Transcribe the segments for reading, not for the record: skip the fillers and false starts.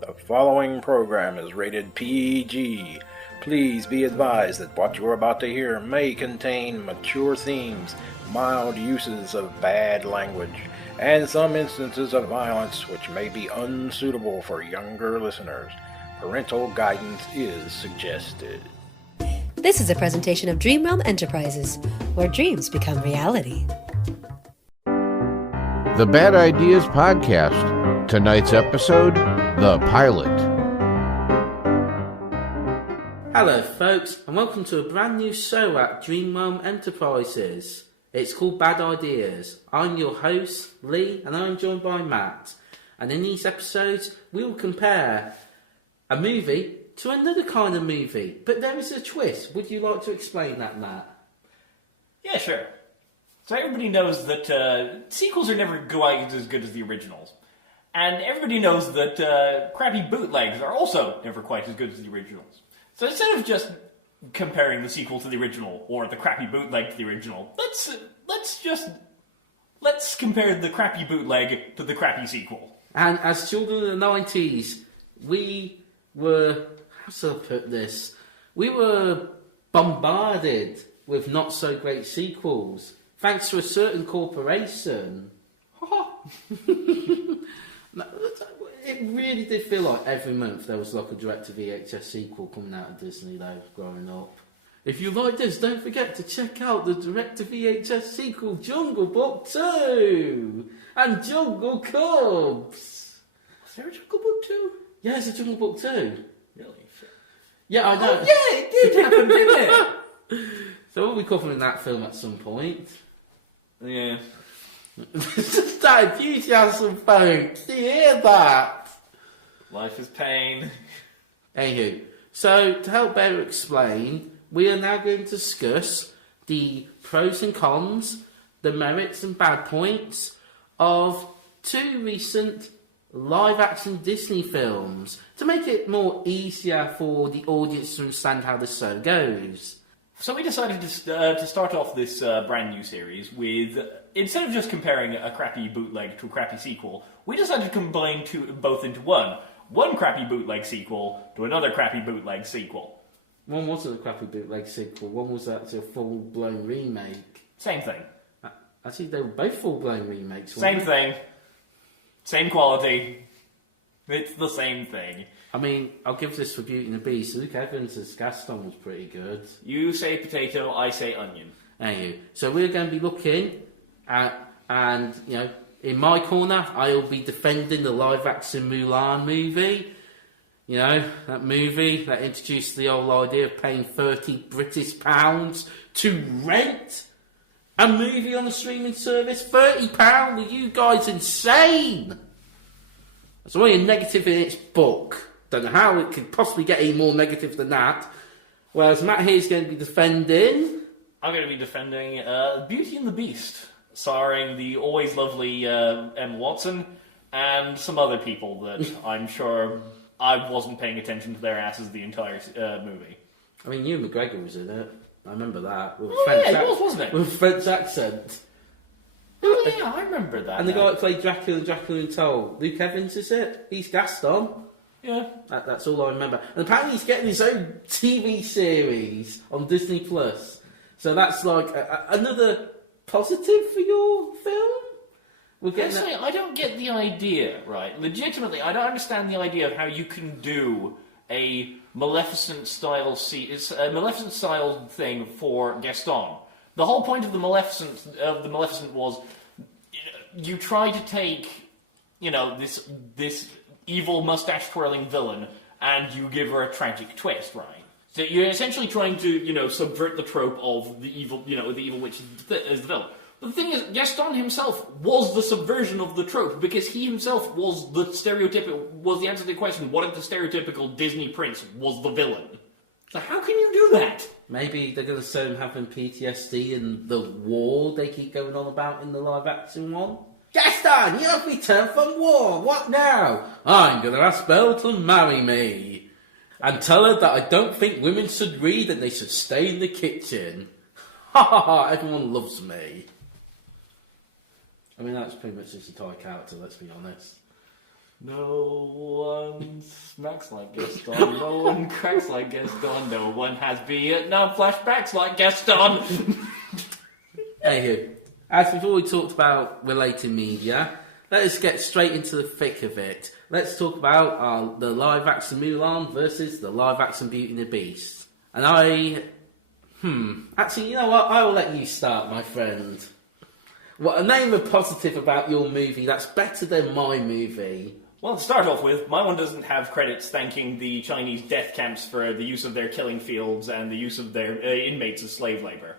The following program is rated PG. Please be advised that what you're about to hear may contain mature themes, mild uses of bad language, and some instances of violence which may be unsuitable for younger listeners. Parental guidance is suggested. This is a presentation of Dream Realm Enterprises, where dreams become reality. The Bad Ideas Podcast. Tonight's episode, The Pilot. Hello folks, and welcome to a brand new show at Dream Realm Enterprises. It's called Bad Ideas. I'm your host, Lee, and I'm joined by Matt. And in these episodes, we will compare a movie to another kind of movie. But there is a twist. Would you like to explain that, Matt? Yeah, sure. So everybody knows that sequels are never quite as good as the originals. And everybody knows that crappy bootlegs are also never quite as good as the originals. So instead of just comparing the sequel to the original, or the crappy bootleg to the original, let's compare the crappy bootleg to the crappy sequel. And as children of the 90s, we were, how shall I put this? We were bombarded with not so great sequels, thanks to a certain corporation. It really did feel like every month there was like a direct-to-VHS sequel coming out of Disney though, growing up. If you like this, don't forget to check out the direct-to-VHS sequel Jungle Book 2 and Jungle Cubs. Was there a Jungle Book 2? Yeah, it's a Jungle Book 2. Really? Yeah, I know. Oh, yeah, it did happen, didn't it? So we'll be covering that film at some point. Yeah. Just that enthusiasm, folks. Do you hear that? Life is pain. Anywho, so to help better explain, we are now going to discuss the pros and cons, the merits and bad points of two recent live-action Disney films to make it more easier for the audience to understand how the show goes. So we decided to start off this brand new series with, instead of just comparing a crappy bootleg to a crappy sequel, we decided to combine both into one. One crappy bootleg sequel to another crappy bootleg sequel. One wasn't a crappy bootleg sequel, one was actually a full-blown remake. Same thing. Actually, they were both full-blown remakes. Same thing. Same quality. It's the same thing. I mean, I'll give this for Beauty and the Beast. Luke Evans as Gaston was pretty good. You say potato, I say onion. Anyway, so we're going to be looking at, and, you know, in my corner, I'll be defending the live-action Mulan movie. You know, that movie that introduced the whole idea of paying £30 to rent a movie on a streaming service. £30? Are you guys insane? It's only a negative in its book. Don't know how it could possibly get any more negative than that. Whereas Matt here is going to be defending... I'm going to be defending Beauty and the Beast, starring the always lovely Emma Watson and some other people that I'm sure I wasn't paying attention to their asses the entire movie. I mean, Ewan McGregor was in it. I remember that. With it wasn't it? With a French accent. Oh yeah, I remember that. And the guy that played Dracula Untold, Luke Evans is it? He's Gaston. Yeah. That's all I remember. And apparently he's getting his own TV series on Disney+. So that's like another positive for your film? Personally, I don't get the idea, right? Legitimately, I don't understand the idea of how you can do a Maleficent-style thing for Gaston. The whole point of the Maleficent was you try to take, you know, this evil mustache-twirling villain and you give her a tragic twist, right? So you're essentially trying to, you know, subvert the trope of the evil, you know, the evil witch as the villain. But the thing is, Gaston himself was the subversion of the trope because he himself was the answer to the question, what if the stereotypical Disney prince was the villain? So how can you do that? Maybe they're going to show him having PTSD and the war they keep going on about in the live-action one. Gaston, you have returned from war. What now? I'm going to ask Belle to marry me. And tell her that I don't think women should read and they should stay in the kitchen. Ha ha ha, everyone loves me. I mean, that's pretty much his entire character, let's be honest. No one smacks like Gaston, no one cracks like Gaston, no one has Vietnam flashbacks like Gaston. Anywho, as we've already talked about related media, let us get straight into the thick of it. Let's talk about the live-action Mulan versus the live-action Beauty and the Beast. And actually, you know what? I will let you start, my friend. What, name a positive about your movie that's better than my movie. Well, to start off with, my one doesn't have credits thanking the Chinese death camps for the use of their killing fields and the use of their inmates as slave labor.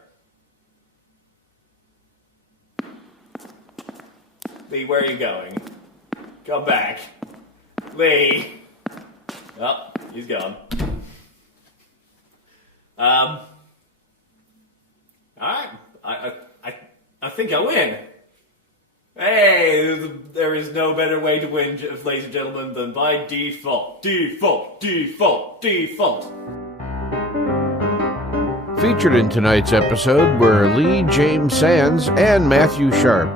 Lee, where are you going? Come back. Lee! Oh, he's gone. Alright, I think I win. Hey, there is no better way to win, ladies and gentlemen, than by default. Default. Featured in tonight's episode were Lee James Sands and Matthew Sharp.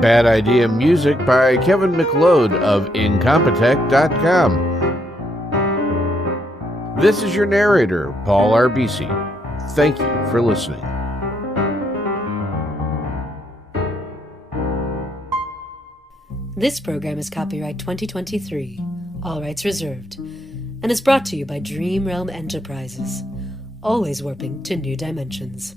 Bad Idea music by Kevin McLeod of Incompetech.com. This is your narrator, Paul Arbisi. Thank you for listening. This program is copyright 2023, all rights reserved, and is brought to you by Dream Realm Enterprises, always warping to new dimensions.